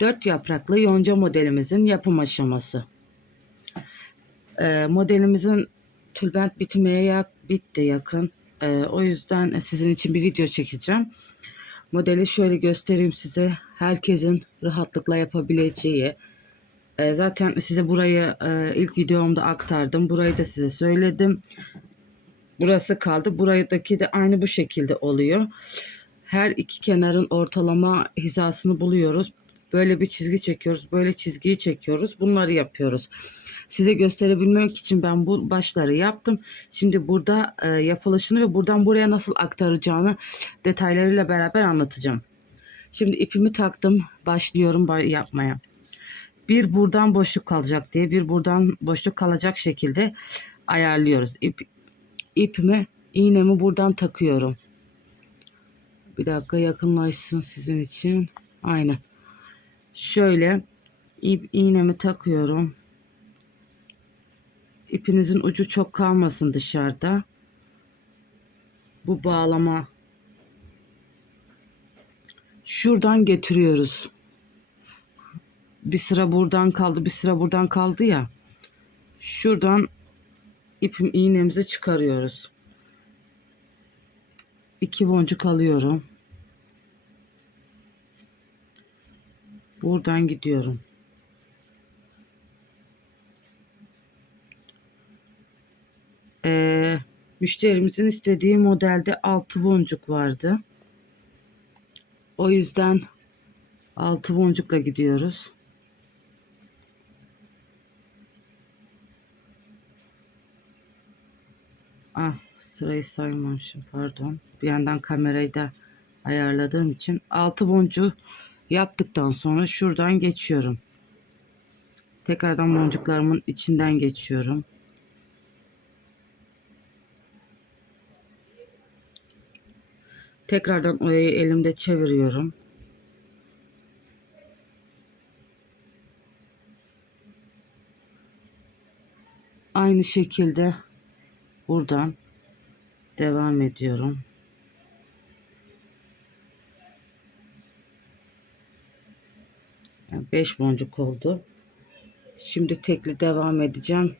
Dört yapraklı yonca modelimizin yapım aşaması. Ee, modelimizin tülbent bitmeye yak, bitti yakın. Ee, o yüzden sizin için bir video çekeceğim. Modeli şöyle göstereyim size. Herkesin rahatlıkla yapabileceği. Ee, zaten size burayı e, ilk videomda aktardım. Burayı da size söyledim. Burası kaldı. Buradaki de aynı bu şekilde oluyor. Her iki kenarın ortalama hizasını buluyoruz. Böyle bir çizgi çekiyoruz. Böyle çizgiyi çekiyoruz. Bunları yapıyoruz. Size gösterebilmek için ben bu başları yaptım. Şimdi burada e, yapılışını ve buradan buraya nasıl aktaracağını detaylarıyla beraber anlatacağım. Şimdi ipimi taktım. Başlıyorum yapmaya. Bir buradan boşluk kalacak diye bir buradan boşluk kalacak şekilde ayarlıyoruz. İp, ipimi iğnemi buradan takıyorum. Bir dakika yakınlaşsın sizin için. Aynen. Şöyle ip iğnemi takıyorum. İpinizin ucu çok kalmasın dışarıda. Bu bağlama şuradan getiriyoruz. Bir sıra buradan kaldı, bir sıra buradan kaldı ya. Şuradan ipim iğnemizi çıkarıyoruz. İki boncuk alıyorum. Buradan gidiyorum. Ee, müşterimizin istediği modelde altı boncuk vardı. O yüzden altı boncukla gidiyoruz. Ah sırayı saymamışım pardon. Bir yandan kamerayı da ayarladığım için altı boncuğu yaptıktan sonra şuradan geçiyorum. Tekrardan boncuklarımın içinden geçiyorum. Tekrardan oyayı elimde çeviriyorum. Aynı şekilde buradan devam ediyorum. Yani beş boncuk oldu. Şimdi tekli devam edeceğim.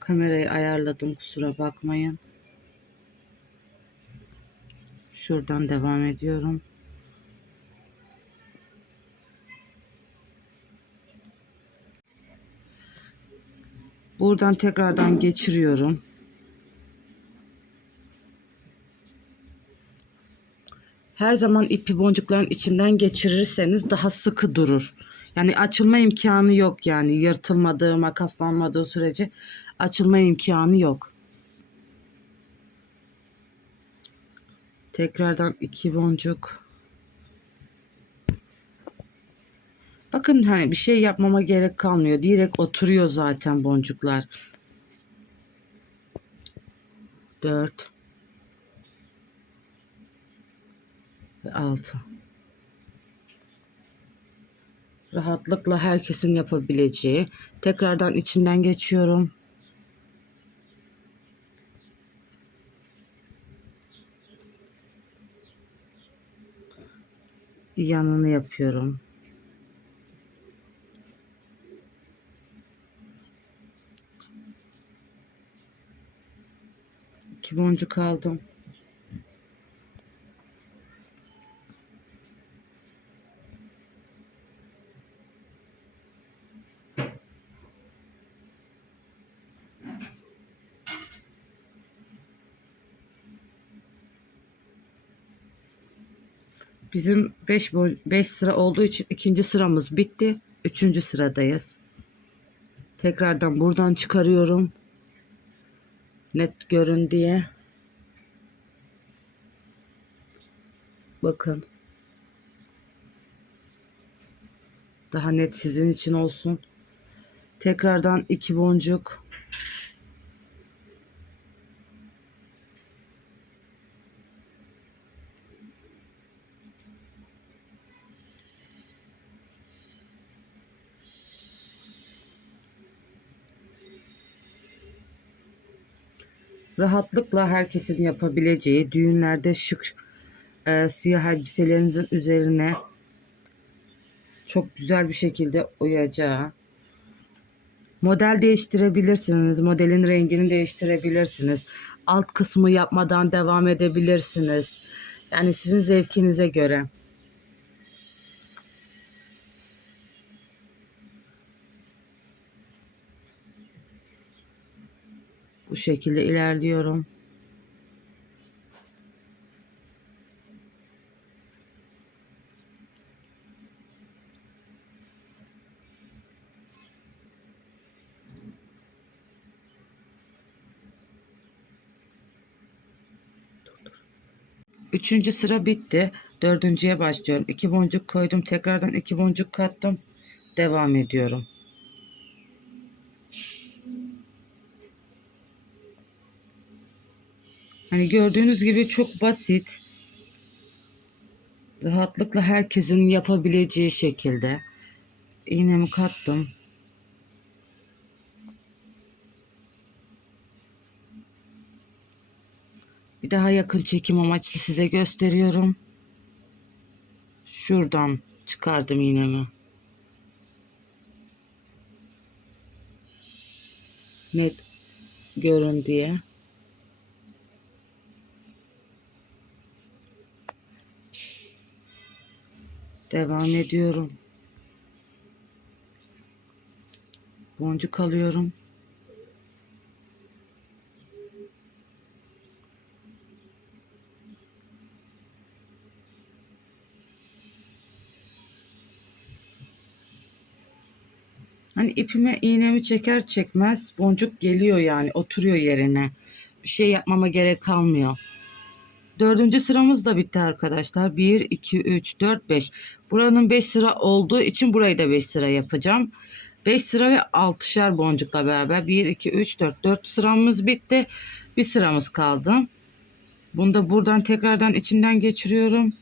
Kamerayı ayarladım kusura bakmayın. Şuradan devam ediyorum. Buradan tekrardan geçiriyorum. her zaman ipi boncukların içinden geçirirseniz daha sıkı durur. Yani açılma imkanı yok yani yırtılmadığı, makaslanmadığı sürece açılma imkanı yok. Tekrardan iki boncuk. Bakın hani bir şey yapmama gerek kalmıyor. Direkt oturuyor zaten boncuklar. 4 altı. Rahatlıkla herkesin yapabileceği. Tekrardan içinden geçiyorum. Yanını yapıyorum. İki boncuk aldım. Bizim 5 5 sıra olduğu için ikinci sıramız bitti. Üçüncü sıradayız. Tekrardan buradan çıkarıyorum. Net görün diye. Bakın. Daha net sizin için olsun. Tekrardan iki boncuk. Rahatlıkla herkesin yapabileceği düğünlerde şık e, siyah elbiselerinizin üzerine çok güzel bir şekilde uyacağı. Model değiştirebilirsiniz. Modelin rengini değiştirebilirsiniz. Alt kısmı yapmadan devam edebilirsiniz. Yani sizin zevkinize göre. Bu şekilde ilerliyorum. Üçüncü sıra bitti. Dördüncüye başlıyorum. İki boncuk koydum. Tekrardan iki boncuk kattım. Devam ediyorum. Hani gördüğünüz gibi çok basit. Rahatlıkla herkesin yapabileceği şekilde. İğnemi kattım. Bir daha yakın çekim amaçlı size gösteriyorum. Şuradan çıkardım iğnemi. Net görün diye. Devam ediyorum. Boncuk alıyorum. Hani ipime iğnemi çeker çekmez boncuk geliyor yani oturuyor yerine. Bir şey yapmama gerek kalmıyor. Dördüncü sıramız da bitti arkadaşlar. 1, 2, 3, 4, 5. Buranın 5 sıra olduğu için burayı da 5 sıra yapacağım. 5 sıra ve 6'şer boncukla beraber 1, 2, 3, 4. 4 sıramız bitti. Bir sıramız kaldı. Bunu da buradan tekrardan içinden geçiriyorum.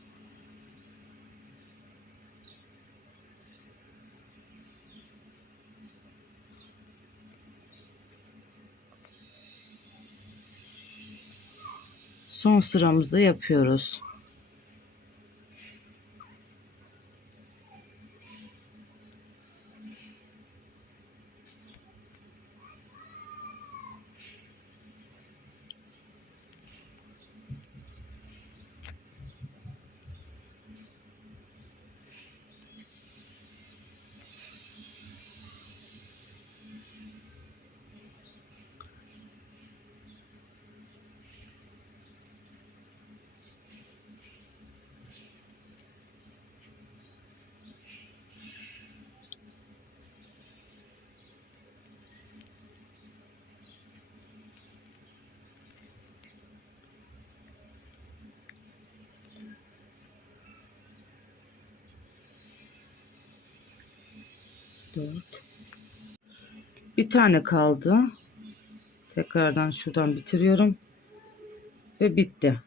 Son sıramızı yapıyoruz. Dört. Bir tane kaldı. Tekrardan şuradan bitiriyorum. Ve bitti.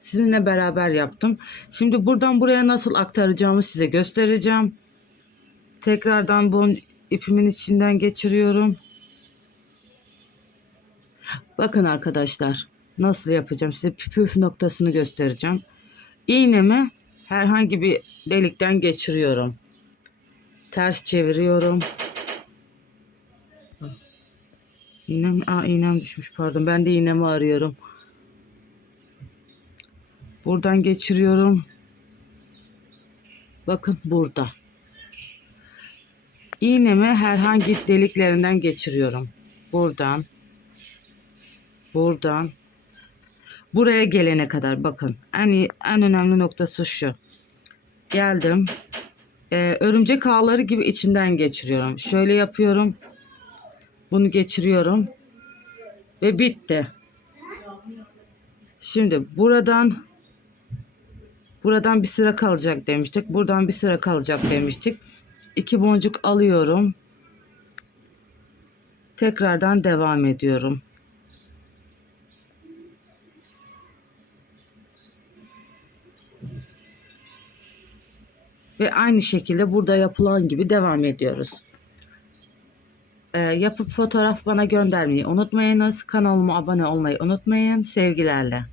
Sizinle beraber yaptım. Şimdi buradan buraya nasıl aktaracağımı size göstereceğim. Tekrardan bu ipimin içinden geçiriyorum. Bakın arkadaşlar nasıl yapacağım size püf noktasını göstereceğim. İğnemi herhangi bir delikten geçiriyorum. Ters çeviriyorum. İğnem, aa, iğnem düşmüş pardon. Ben de iğnemi arıyorum. Buradan geçiriyorum. Bakın burada. İğnemi herhangi deliklerinden geçiriyorum. Buradan. Buradan. Buraya gelene kadar bakın. En, en önemli noktası şu. Geldim. Ee, örümcek ağları gibi içinden geçiriyorum. Şöyle yapıyorum. Bunu geçiriyorum. Ve bitti. Şimdi buradan buradan bir sıra kalacak demiştik. Buradan bir sıra kalacak demiştik. İki boncuk alıyorum. Tekrardan devam ediyorum. Ve aynı şekilde burada yapılan gibi devam ediyoruz. Ee, yapıp fotoğraf bana göndermeyi unutmayınız. Kanalıma abone olmayı unutmayın. Sevgilerle.